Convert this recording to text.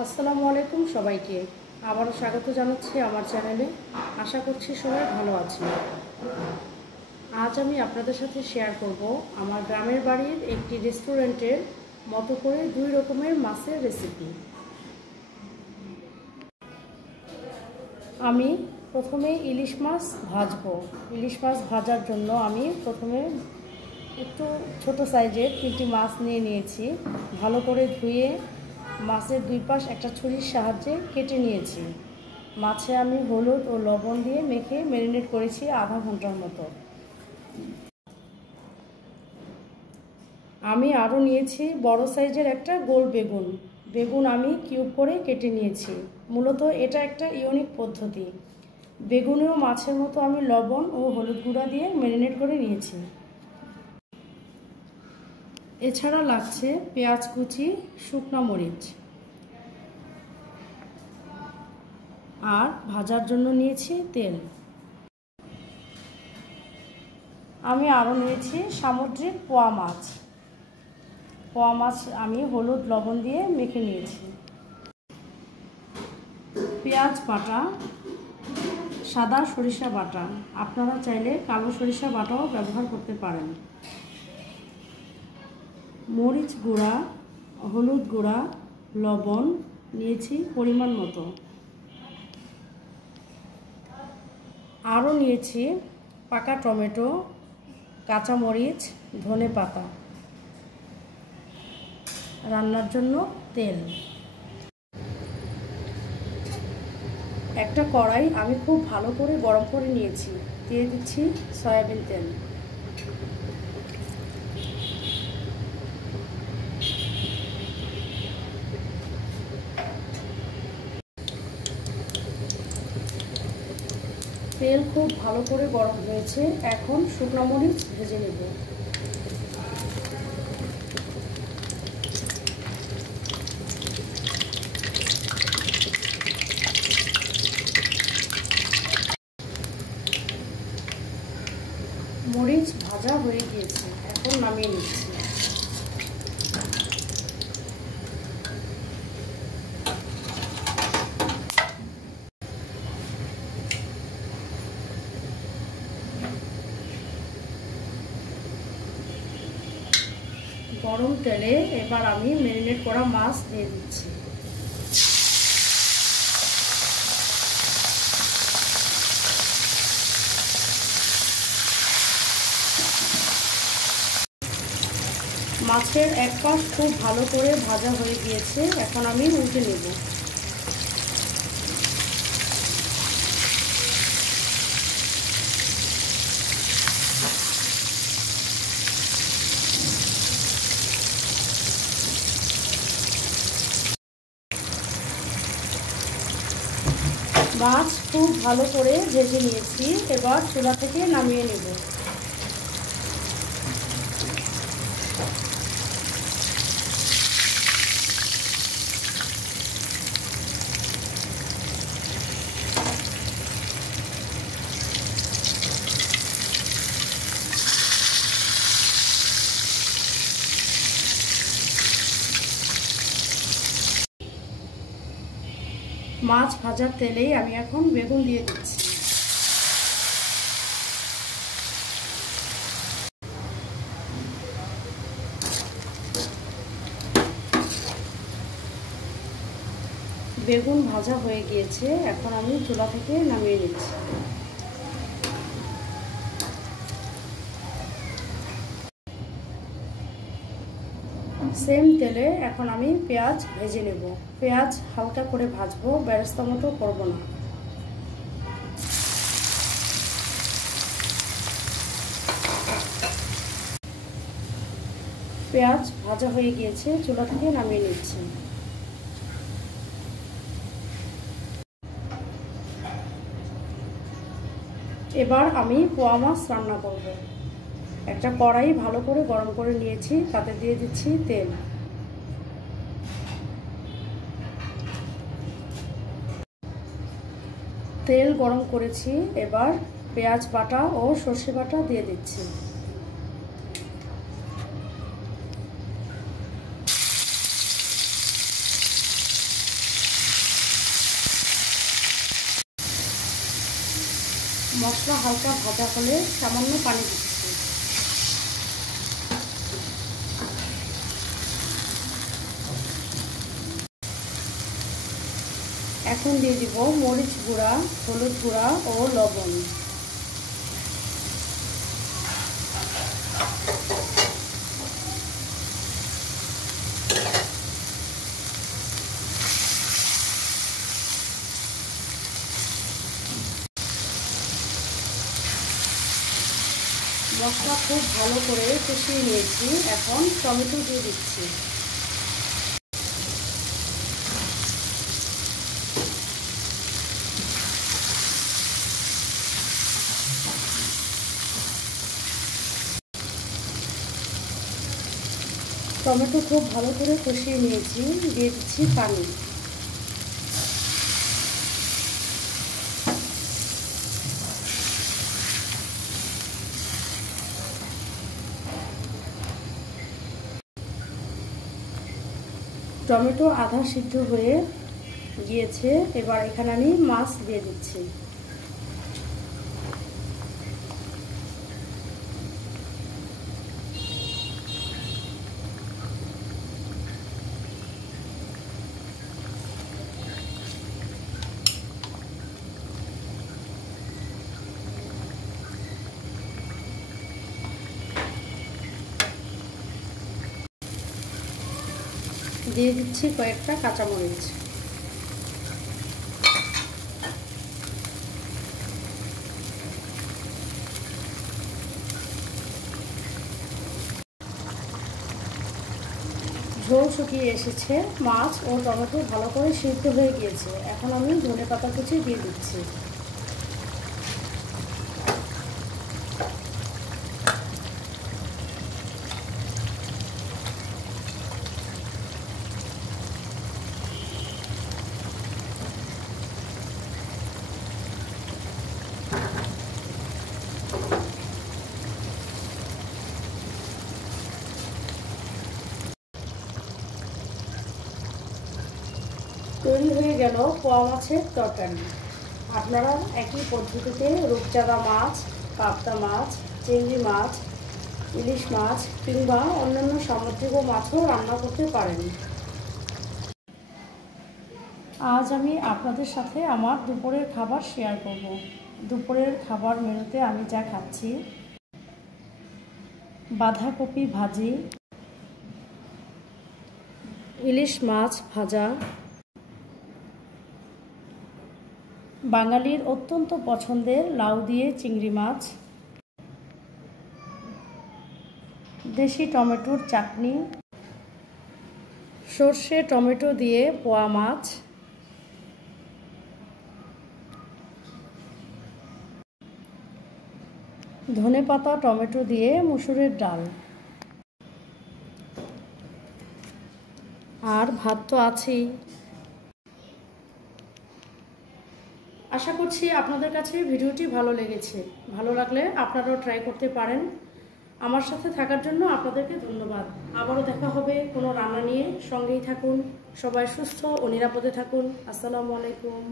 আসসালামু আলাইকুম সবাইকে আবারও স্বাগত জানাচ্ছি আমার চ্যানেলে। আশা করছি সবাই ভালো আছেন। আজ আমি আপনাদের সাথে শেয়ার করব আমার গ্রামের বাড়ির একটি রেস্টুরেন্টের মতো করে 2 রকমের মাছের রেসিপি। আমি প্রথমে ইলিশ মাছ ভাজবো। ইলিশ মাছ ভাজার জন্য আমি প্রথমে একটু ছোট সাইজের 3টি মাছ নিয়েছি। ভালো করে ধুয়ে মাছের 2 পাশ একটা ছুরির সাহায্যে কেটে নিয়েছি। মাছে আমি হলুদ ও লবণ দিয়ে মেখে ম্যারিনেট করেছি আধা ঘন্টার মতো। আমি আরও নিয়েছি বড় সাইজের একটা গোল বেগুন। বেগুন আমি কিউব করে কেটে নিয়েছি। মূলত এটা একটা ইউনিক পদ্ধতি। বেগুনেও মাছের মতো আমি লবণ ও হলুদ গুঁড়া দিয়ে ম্যারিনেট করে নিয়েছি। এছাড়া লাগছে পেঁয়াজ কুচি, শুকনো মরিচ, আর ভাজার জন্য নিয়েছি তেল। আমি আরও নিয়েছি সামুদ্রিক পোয়া মাছ। পোয়া মাছ আমি হলুদ লবণ দিয়ে মেখে নিয়েছি। পেঁয়াজ বাটা, সাদা সরিষা বাটা, আপনারা চাইলে কালো সরিষা বাটাও ব্যবহার করতে পারেন। মরিচ গুঁড়া, হলুদ গুঁড়া, লবণ নিয়েছি পরিমাণ মতো। আরও নিয়েছি পাকা টমেটো, কাঁচামরিচ, ধনেপাতা, রান্নার জন্য তেল। একটা কড়াই আমি খুব ভালো করে গরম করে নিয়েছি। দিয়ে দিচ্ছি সয়াবিন তেল। তেল খুব ভালো করে গরম হয়েছে। এখন শুকনো মরিচ ভেজে নেব। মরিচ ভাজা হয়ে গিয়েছে, এখন নামিয়ে নিচ্ছি। গরম তেলে এবার আমি ম্যারিনেট করা মাছ দিয়ে দিচ্ছি। মাছের এক পাশ খুব ভালো করে ভাজা হয়ে গিয়েছে, এখন আমি উল্টে নেব। মাছ খুব ভালো করে ভেজে নিয়েছি, এবার চুলা থেকে নামিয়ে নেব। মাছ ভাজার তেলেই আমি এখন বেগুন দিয়ে দিচ্ছি। বেগুন ভাজা হয়ে গিয়েছে, এখন আমি চুলা থেকে নামিয়ে নিচ্ছি। সেম তেলে এখন আমি পেঁয়াজ ভেজে নেব। পেঁয়াজ হালকা করে ভাজবো, বেরেস্তা মতো করব না। পেঁয়াজ ভাজা হয়ে গিয়েছে, চুলা থেকে নামিয়ে নিচ্ছি। এবার আমি পোয়া মাছ রান্না করব। একটা কড়াই ভালো করে গরম করে নিয়েছি, তাতে দিয়ে দিচ্ছি তেল। তেল গরম করেছি, এবার পেঁয়াজ বাটা ও সর্ষে বাটা দিয়ে দিচ্ছি। মশলা হালকা ভাজা হলে সামান্য পানি দিচ্ছি। এখন দিয়ে দিব মরিচ গুঁড়া, হলুদ গুঁড়া ও লবণ। মশলা খুব ভালো করে কষিয়ে নিয়েছি, এখন টমেটো দিয়ে দিচ্ছি। টমেটো খুব ভালো করে কষিয়ে নিয়েছি, দিয়ে দিচ্ছি পানি। টমেটো আধা সিদ্ধ হয়ে গিয়েছে, এবার এখানে আমি মাছ দিয়ে দিচ্ছি। দিয়ে দিচ্ছি কয়েকটা কাঁচামরিচ। ঝোল শুকিয়ে এসেছে, মাছ ও টমেটো ভালো করে সিদ্ধ হয়ে গিয়েছে। এখন আমি ধনেপাতা কুচি দিয়ে দিচ্ছি। তৈরি হয়ে গেল পোয়া মাছের তরকারি। আপনারা একই পদ্ধতিতে রূপচাঁদা মাছ, পাবদা মাছ, চিংড়ি মাছ, ইলিশ মাছ কিংবা অন্যান্য সামুদ্রিক মাছও রান্না করতে পারেন। আজ আমি আপনাদের সাথে আমার দুপুরের খাবার শেয়ার করব। দুপুরের খাবার মেনুতে আমি যা খাচ্ছি: বাঁধাকপি ভাজি, ইলিশ মাছ ভাজা, বাঙালির অত্যন্ত পছন্দের লাউ দিয়ে চিংড়ি মাছ, দেশি টমেটোর চাটনি, সর্ষে টমেটো দিয়ে পোয়া মাছ, ধনেপাতা টমেটো দিয়ে মুসুরের ডাল, আর ভাত তো আছেই। আশা করছি আপনাদের কাছে ভিডিওটি ভালো লেগেছে। ভালো লাগলে আপনারাও ট্রাই করতে পারেন। আমার সাথে থাকার জন্য আপনাদেরকে ধন্যবাদ। আবারও দেখা হবে কোনো রান্না নিয়ে। সঙ্গেই থাকুন। সবাই সুস্থ ও নিরাপদে থাকুন। আসসালামু আলাইকুম।